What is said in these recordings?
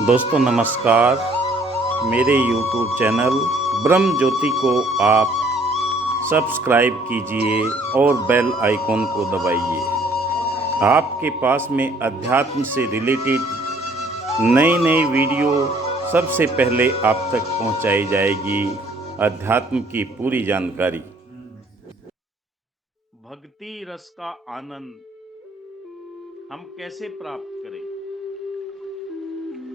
दोस्तों नमस्कार। मेरे YouTube चैनल ब्रह्म ज्योति को आप सब्सक्राइब कीजिए और बेल आइकॉन को दबाइए। आपके पास में अध्यात्म से रिलेटेड नई नई वीडियो सबसे पहले आप तक पहुंचाई जाएगी। अध्यात्म की पूरी जानकारी। भक्ति रस का आनंद हम कैसे प्राप्त करें?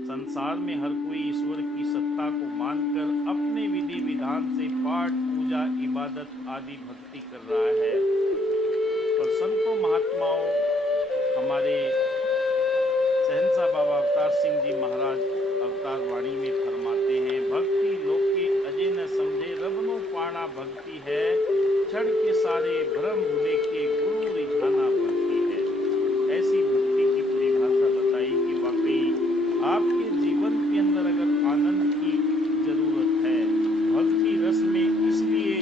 संसार में हर कोई ईश्वर की सत्ता को मानकर अपने विधि विधान से पाठ पूजा इबादत आदि भक्ति कर रहा है, और संतों महात्माओं हमारे शहंशाह बाबा अवतार सिंह जी महाराज अवतार वाणी में फरमाते हैं, भक्ति लोक के अजय न समझे रबनो पाणा भक्ति है, छड़ के सारे भ्रम भुले के गुरु रिझाना भक्ति है। ऐसी भक्ति की परिभाषा बताई कि वाकई आपके जीवन के अंदर अगर आनंद की जरूरत है, भक्ति रस में इसलिए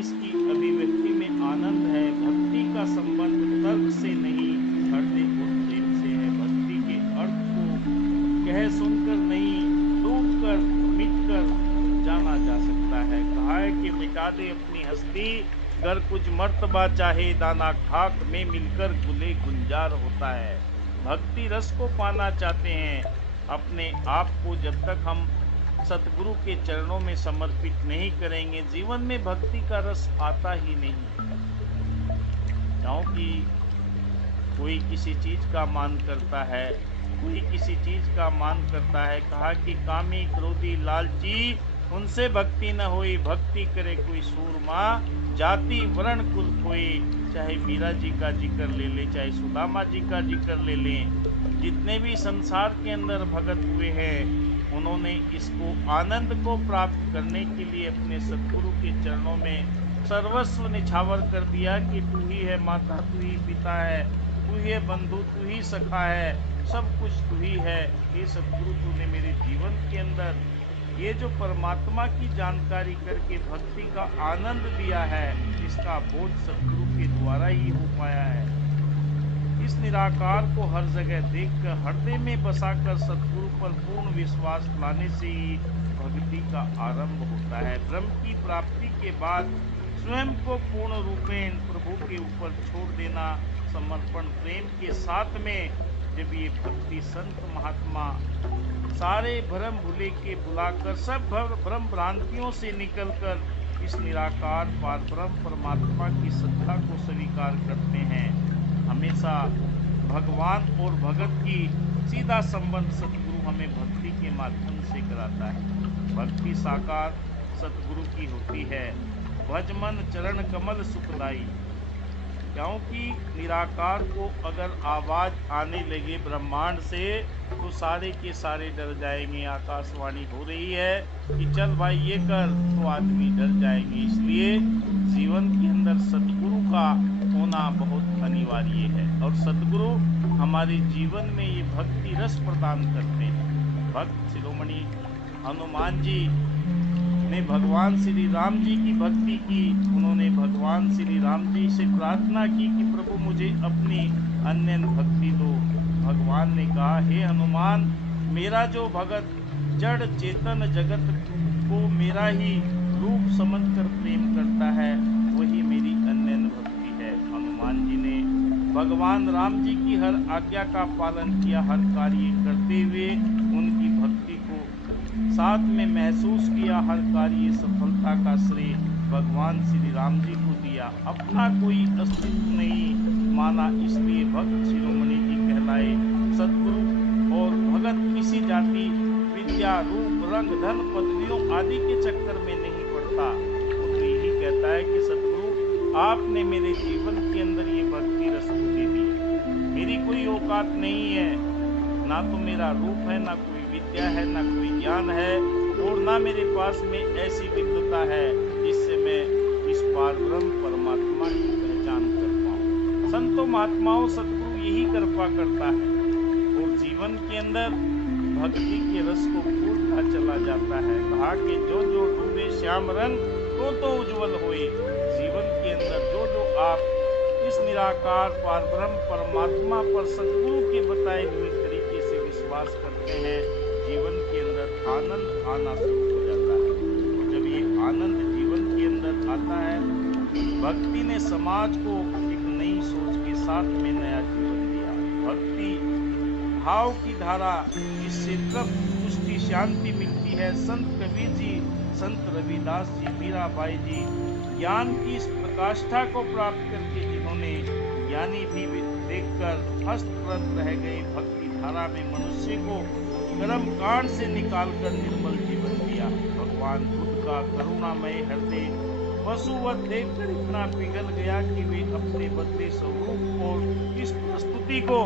इसकी अभिव्यक्ति में आनंद है। भक्ति का संबंध तर्क से नहीं, हृदय और प्रेम से है। भक्ति के अर्थ को कह सुनकर नहीं, डूब कर मिट कर जाना जा सकता है। कहा है कि मिटा दे अपनी हस्ती, कर कुछ मर्तबा चाहे दाना खाक में मिलकर गुले गुंजार होता है। भक्ति रस को पाना चाहते हैं, अपने आप को जब तक हम सतगुरु के चरणों में समर्पित नहीं करेंगे, जीवन में भक्ति का रस आता ही नहीं। क्योंकि कोई किसी चीज का मान करता है, कोई किसी चीज का मान करता है। कहा कि कामी क्रोधी लालची उनसे भक्ति न होई, भक्ति करे कोई सूरमा, जाति वर्ण कुल कोई। चाहे मीरा जी का जिक्र ले ले, चाहे सुदामा जी का जिक्र ले लें, जितने भी संसार के अंदर भगत हुए हैं, उन्होंने इसको आनंद को प्राप्त करने के लिए अपने सतगुरु के चरणों में सर्वस्व निछावर कर दिया कि तू ही है माता, तू ही पिता है, तू ही है बंधु, तू ही सखा है, सब कुछ तू ही है। हे सतगुरु, तूने मेरे जीवन के अंदर ये जो परमात्मा की जानकारी करके भक्ति का आनंद दिया है, इसका बोध सतगुरु के द्वारा ही हो पाया है। इस निराकार को हर जगह देखकर हृदय में बसाकर सतगुरु पर पूर्ण विश्वास लाने से ही भक्ति का आरंभ होता है। ब्रह्म की प्राप्ति के बाद स्वयं को पूर्ण रूपेण प्रभु के ऊपर छोड़ देना, समर्पण प्रेम के साथ में जब ये भक्ति संत महात्मा सारे भ्रम भुले के बुलाकर सब भ्रम भ्रांतियों से निकलकर इस निराकार परब्रह्म परमात्मा की सत्ता को स्वीकार करते हैं, हमेशा भगवान और भगत की सीधा संबंध सतगुरु हमें भक्ति के माध्यम से कराता है। भक्ति साकार सतगुरु की होती है, भज मन चरण कमल सुखदाई। क्योंकि निराकार को अगर आवाज आने लगे ब्रह्मांड से तो सारे के सारे डर जाएंगे। आकाशवाणी हो रही है कि चल भाई ये कर, तो आदमी डर जाएंगे। इसलिए जीवन के अंदर सतगुरु का होना बहुत अनिवार्य है, और सतगुरु हमारे जीवन में ये भक्ति रस प्रदान करते हैं। भक्त शिरोमणि हनुमान जी ने भगवान श्री राम जी की भक्ति की। उन्होंने भगवान श्री राम जी से प्रार्थना की कि प्रभु मुझे अपनी अन्य भक्ति दो। भगवान ने कहा, हे हनुमान, मेरा जो भगत जड़ चेतन जगत को मेरा ही रूप समझकर प्रेम करता है, वही मेरी अन्य भक्ति है। हनुमान जी ने भगवान राम जी की हर आज्ञा का पालन किया, हर कार्य करते हुए उनकी भक्ति को साथ में महसूस किया। हर कार्य सफलता का श्रेय भगवान श्री राम जी को दिया, अपना कोई अस्तित्व नहीं माना। इसलिए भक्त शिरोमणि जी कहलाए। सतगुरु और भगत किसी जाति विद्या रूप रंग धन पदवियों आदि के चक्कर में नहीं पड़ता। वो तो यही कहता है कि सतगुरु आपने मेरे जीवन के अंदर ये भक्ति रस को दे दी। मेरी कोई औकात नहीं है, ना तो मेरा रूप है, ना कोई विद्या है, ना कोई ज्ञान है, और ना मेरे पास में ऐसी विद्वता है जिससे मैं इस पारब्रह्म परमात्मा की पहचान कर पाऊं। संतों महात्माओं सतगुरु यही कृपा करता है, और जीवन के अंदर भक्ति के रस को फूलता चला जाता है। कहा कि जो जो डूबे श्याम रंग तो उज्जवल होए। जीवन के अंदर जो जो आप इस निराकार परब्रह्म परमात्मा पर सतगुरु के बताए हुए तरीके से विश्वास करते हैं, जीवन अंदर आनंद आना शुरू हो जाता है। और जब ये आनंद जीवन के अंदर आता है, भक्ति ने समाज को एक नई सोच के साथ में नया जीवन दिया। भक्ति भाव की धारा जिससे तृप्त पुष्टि शांति मिलती है। संत कबीर जी, संत रविदास जी, मीराबाई जी ज्ञान की इस प्रकाष्ठा को प्राप्त करके जिन्होंने ज्ञानी भी देखकर हस्तप्रत रह गए, भक्ति धारा में मनुष्य को कर्म कांड से निकालकर निर्मल जीवन दिया। भगवान बुद्ध का करुणामय हृदय पशुवत देखकर इतना पिघल गया कि वे अपने बदले स्वरूप और इस प्रस्तुति को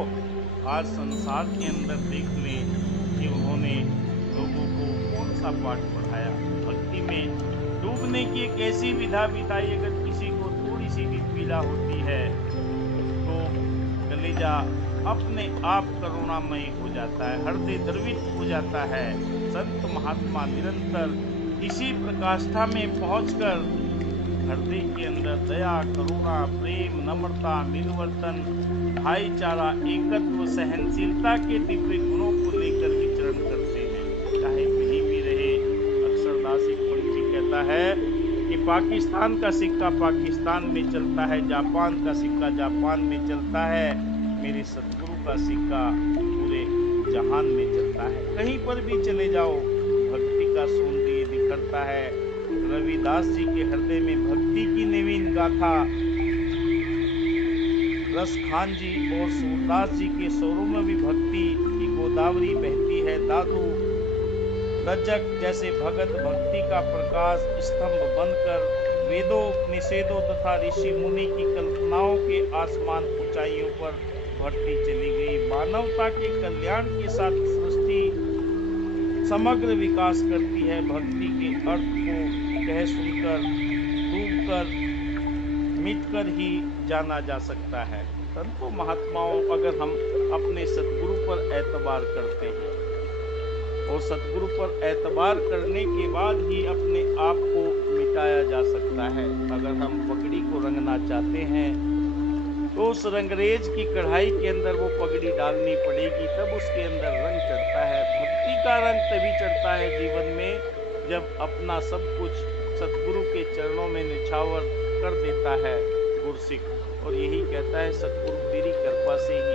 आज संसार के अंदर देख लें कि उन्होंने लोगों को कौन सा पाठ पढ़ाया। भक्ति में डूबने की एक ऐसी विधा बिताई, अगर किसी को थोड़ी सी भी पीड़ा होती है तो कलेजा अपने आप करुणामय हो जाता है, हृदय द्रवित हो जाता है। संत महात्मा निरंतर इसी प्रकाष्ठा में पहुंचकर हृदय के अंदर दया, करुणा, प्रेम, नम्रता, निर्वर्तन, भाईचारा, एकत्व, सहनशीलता के दिव्य गुणों को लेकर विचरण करते हैं। चाहे कहीं भी रहे, अक्षरदास एक पंक्ति कहता है कि पाकिस्तान का सिक्का पाकिस्तान में चलता है, जापान का सिक्का जापान में चलता है, मेरे सतगुरु का सिक्का पूरे जहान में चलता है। कहीं पर भी चले जाओ, भक्ति का सौंदर्य निखरता है। रविदास जी के हृदय में भक्ति की नवीन गाथा, रसखान जी और सूरदास जी के स्वरों में भी भक्ति की गोदावरी बहती है। दादू रजक जैसे भगत भक्ति का प्रकाश स्तंभ बनकर वेदों, निषेधों तथा ऋषि मुनि की कल्पनाओं के आसमान ऊंचाइयों पर बढ़ती चली गई। मानवता के कल्याण के साथ सृष्टि समग्र विकास करती है। भक्ति के अर्थ को कह सुनकर, डूबकर, मिटकर ही जाना जा सकता है। संतों महात्माओं, अगर हम अपने सतगुरु पर एतबार करते हैं और सतगुरु पर एतबार करने के बाद ही अपने आप को मिटाया जा सकता है। अगर हम पगड़ी को रंगना चाहते हैं तो उस रंगरेज की कढ़ाई के अंदर वो पगड़ी डालनी पड़ेगी, तब उसके अंदर रंग चढ़ता है। भक्ति का रंग तभी चढ़ता है जीवन में जब अपना सब कुछ सतगुरु के चरणों में निछावर कर देता है गुरसिक। और यही कहता है सतगुरु तेरी कृपा से ही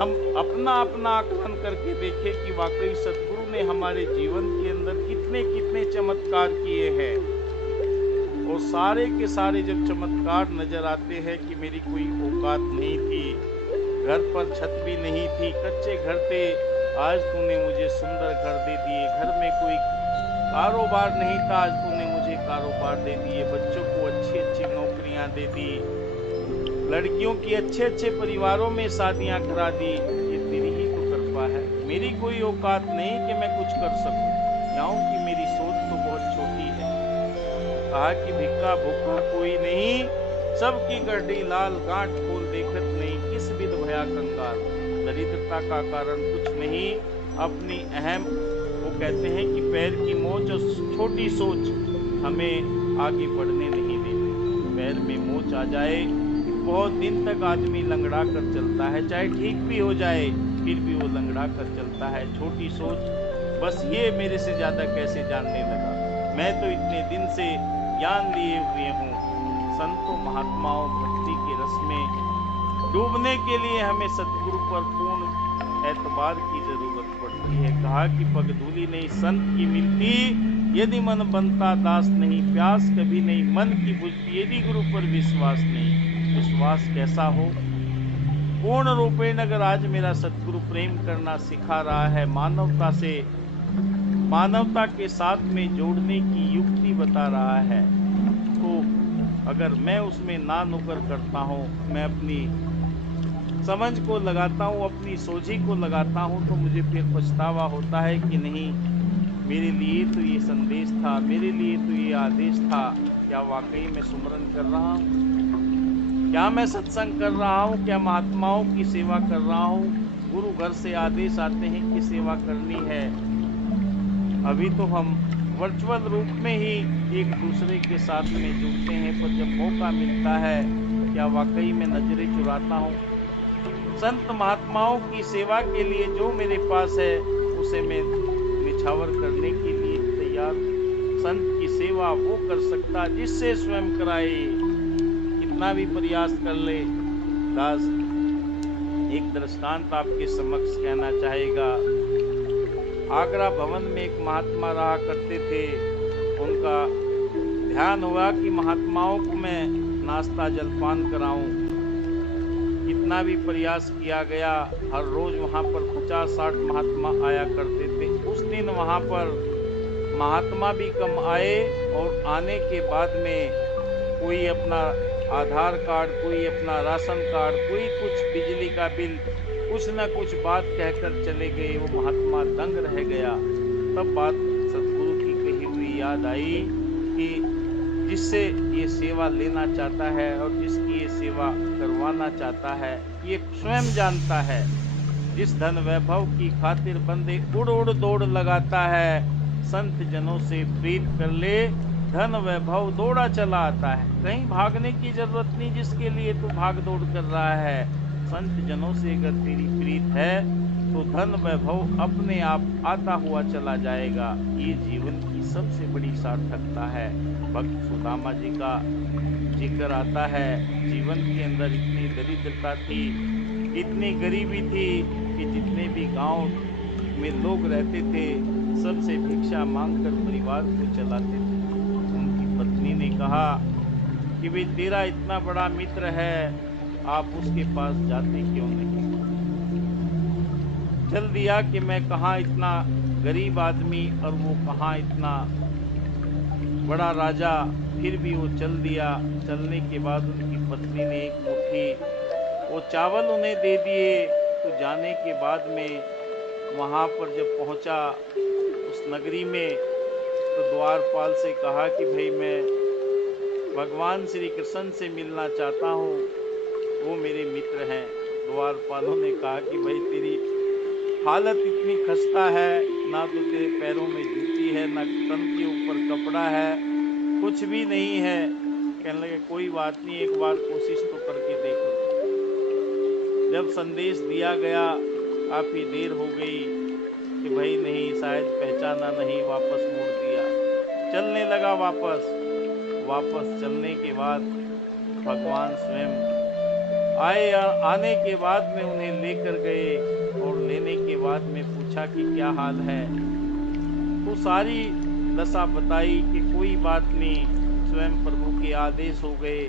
हम अपना आकलन करके देखें कि वाकई सतगुरु ने हमारे जीवन के अंदर कितने कितने चमत्कार किए हैं। और सारे के सारे जब चमत्कार नजर आते हैं कि मेरी कोई औकात नहीं थी, घर पर छत भी नहीं थी, कच्चे घर थे, आज तूने मुझे सुंदर घर दे दिए। घर में कोई कारोबार नहीं था, आज तूने मुझे कारोबार दे दिए। बच्चों को अच्छी अच्छी नौकरियां दे दी, लड़कियों की अच्छे अच्छे परिवारों में शादियां करा दी। ये तेरी ही तो कृपा है, मेरी कोई औकात नहीं कि मैं कुछ कर सकूं, क्योंकि मेरी सोच तो बहुत छोटी है। कहा कि भिक्खा भूखा कोई नहीं, सबकी गड्डी लाल, गांठ खोल देखत नहीं, किस विध भया कंगाल। दरिद्रता का कारण कुछ नहीं, अपनी अहम, वो कहते हैं कि पैर की मोच और छोटी सोच हमें आगे बढ़ने नहीं देती। पैर में मोच आ जाए, बहुत दिन तक आदमी लंगड़ा कर चलता है, चाहे ठीक भी हो जाए फिर भी वो लंगड़ा कर चलता है। छोटी सोच, बस ये मेरे से ज़्यादा कैसे जानने लगा, मैं तो इतने दिन से ज्ञान लिए हुए हूँ। संतों महात्माओं, भक्ति के रस में डूबने के लिए हमें सतगुरु पर पूर्ण एतबार की जरूरत पड़ती है। कहा कि पगधूली नहीं संत की मिलती, यदि मन बनता दास नहीं, प्यास कभी नहीं मन की बुझती, यदि गुरु पर विश्वास नहीं। विश्वास कैसा हो? पूर्ण रूपेण अगर आज मेरा सतगुरु प्रेम करना सिखा रहा है, मानवता से, मानवता के साथ में जोड़ने की युक्ति बता रहा है, तो अगर मैं उसमें ना नुकर करता हूँ, मैं अपनी समझ को लगाता हूँ, अपनी सोझी को लगाता हूँ, तो मुझे फिर पछतावा होता है कि नहीं, मेरे लिए तो ये संदेश था, मेरे लिए तो ये आदेश था। क्या वाकई मैं सुमरन कर रहा हूँ? क्या मैं सत्संग कर रहा हूँ? क्या महात्माओं की सेवा कर रहा हूँ? गुरु घर से आदेश आते हैं कि सेवा करनी है। अभी तो हम वर्चुअल रूप में ही एक दूसरे के साथ में जुड़ते हैं, पर जब मौका मिलता है क्या वाकई में नजरें चुराता हूँ? संत महात्माओं की सेवा के लिए जो मेरे पास है उसे मैं न्यौछावर करने के लिए तैयार। संत की सेवा वो कर सकता जिससे स्वयं कराए, कितना भी प्रयास कर ले। दास एक दृष्टांत आपके समक्ष कहना चाहेगा। आगरा भवन में एक महात्मा रहा करते थे। उनका ध्यान हुआ कि महात्माओं को मैं नाश्ता जलपान कराऊं। कितना भी प्रयास किया गया, हर रोज वहां पर 50-60 महात्मा आया करते थे। उस दिन वहां पर महात्मा भी कम आए और आने के बाद में कोई अपना आधार कार्ड, कोई अपना राशन कार्ड, कोई कुछ बिजली का बिल, कुछ न कुछ बात कहकर चले गए। वो महात्मा दंग रह गया। तब बात सतगुरु की कही हुई याद आई कि जिससे ये सेवा लेना चाहता है और जिसकी ये सेवा करवाना चाहता है, ये स्वयं जानता है। जिस धन वैभव की खातिर बंदे उड़ उड़ दौड़ लगाता है, संत जनों से प्रीत कर ले, धन वैभव दौड़ा चला आता है। कहीं भागने की जरूरत नहीं, जिसके लिए तू भाग दौड़ कर रहा है। संत जनों से अगर तेरी प्रीत है तो धन वैभव अपने आप आता हुआ चला जाएगा। ये जीवन की सबसे बड़ी सार्थकता है। भक्त सुदामा जी का जिक्र आता है। जीवन के अंदर इतनी दरिद्रता थी, इतनी गरीबी थी कि जितने भी गांव में लोग रहते थे सबसे भिक्षा मांगकर परिवार को चलाते थे। उनकी पत्नी ने कहा कि भाई तेरा इतना बड़ा मित्र है, आप उसके पास जाते क्यों नहीं। चल दिया कि मैं कहाँ इतना गरीब आदमी और वो कहाँ इतना बड़ा राजा, फिर भी वो चल दिया। चलने के बाद उनकी पत्नी ने एक मुट्ठी वो चावल उन्हें दे दिए। तो जाने के बाद में वहाँ पर जब पहुँचा उस नगरी में, तो द्वारपाल से कहा कि भाई मैं भगवान श्री कृष्ण से मिलना चाहता हूँ, वो मेरे मित्र हैं। द्वारपालों ने कहा कि भाई तेरी हालत इतनी खस्ता है, ना तो तेरे पैरों में जूती है, ना तन के ऊपर कपड़ा है, कुछ भी नहीं है। कहने लगे कोई बात नहीं, एक बार कोशिश तो करके देख लो। जब संदेश दिया गया, काफी देर हो गई कि भाई नहीं, शायद पहचाना नहीं, वापस मोड़ दिया। चलने लगा वापस चलने के बाद भगवान स्वयं आए। आने के बाद में उन्हें लेकर गए और लेने के बाद में पूछा कि क्या हाल है। तो सारी दशा बताई कि कोई बात नहीं, स्वयं प्रभु के आदेश हो गए।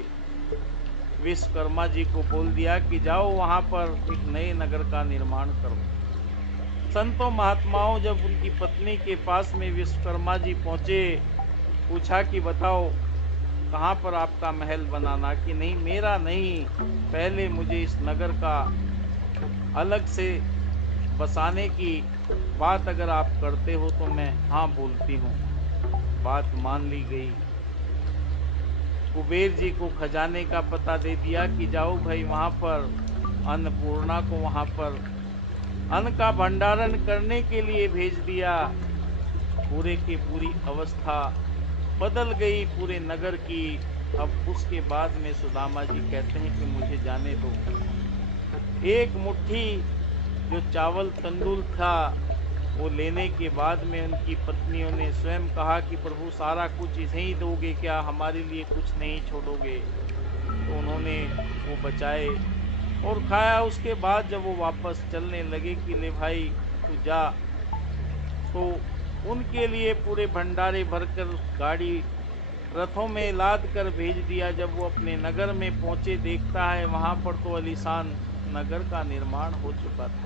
विश्वकर्मा जी को बोल दिया कि जाओ वहां पर एक नए नगर का निर्माण करो। संतों महात्माओं जब उनकी पत्नी के पास में विश्वकर्मा जी पहुंचे, पूछा कि बताओ कहाँ पर आपका महल बनाना। कि नहीं, मेरा नहीं, पहले मुझे इस नगर का अलग से बसाने की बात अगर आप करते हो तो मैं हाँ बोलती हूँ। बात मान ली गई। कुबेर जी को खजाने का पता दे दिया कि जाओ भाई वहां पर अन्नपूर्णा को वहां पर अन्न का भंडारण करने के लिए भेज दिया। पूरे की पूरी अवस्था बदल गई पूरे नगर की। अब उसके बाद में सुदामा जी कहते हैं कि मुझे जाने दो। एक मुट्ठी जो चावल तंदूल था वो लेने के बाद में उनकी पत्नियों ने स्वयं कहा कि प्रभु सारा कुछ इसे ही दोगे क्या, हमारे लिए कुछ नहीं छोड़ोगे। तो उन्होंने वो बचाए और खाया। उसके बाद जब वो वापस चलने लगे कि ले भाई तू जा, तो उनके लिए पूरे भंडारे भरकर गाड़ी रथों में लाद कर भेज दिया। जब वो अपने नगर में पहुंचे, देखता है वहां पर तो आलीशान नगर का निर्माण हो चुका था।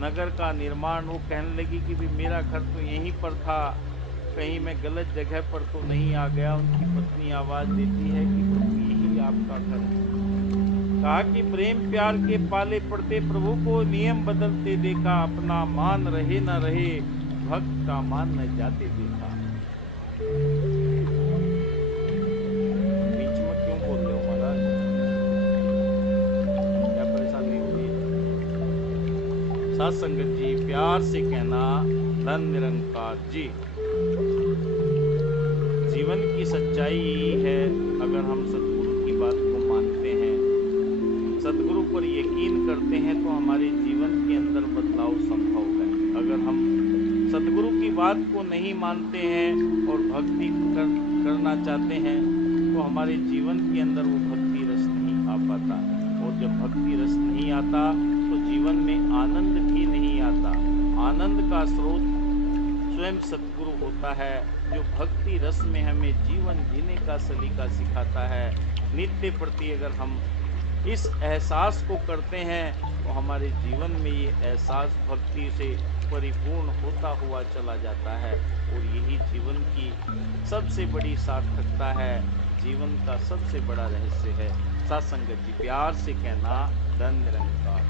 नगर का निर्माण, वो कहने लगी कि भी मेरा घर तो यहीं पर था, कहीं मैं गलत जगह पर तो नहीं आ गया। उनकी पत्नी आवाज देती है कि प्रभु यही आपका घर है। कहा कि प्रेम प्यार के पाले पड़ते प्रभु को नियम बदलते देखा, अपना मान रहे न रहे, भक्त का मान न जाते देखा। बीच में क्यों बोल रहे हो महाराज, क्या परेशानी हो रही है? साथ संगत जी प्यार से कहना धन निरंकार जी। जीवन की सच्चाई यही है, अगर हम सतगुरु की बात को मानते हैं, सतगुरु पर यकीन करते हैं, तो हमारे जीवन के अंदर बदलाव संभव है। अगर हम सतगुरु की बात को नहीं मानते हैं और भक्ति करना चाहते हैं, तो हमारे जीवन के अंदर वो भक्ति रस नहीं आ पाता। और जब भक्ति रस नहीं आता तो जीवन में आनंद भी नहीं आता। आनंद का स्रोत स्वयं सतगुरु होता है, जो भक्ति रस में हमें जीवन जीने का सलीका सिखाता है। नित्य प्रति अगर हम इस एहसास को करते हैं तो हमारे जीवन में ये एहसास भक्ति से परिपूर्ण होता हुआ चला जाता है। और यही जीवन की सबसे बड़ी सार्थकता है, जीवन का सबसे बड़ा रहस्य है। सात संगत जी, प्यार से कहना धन निरंकार।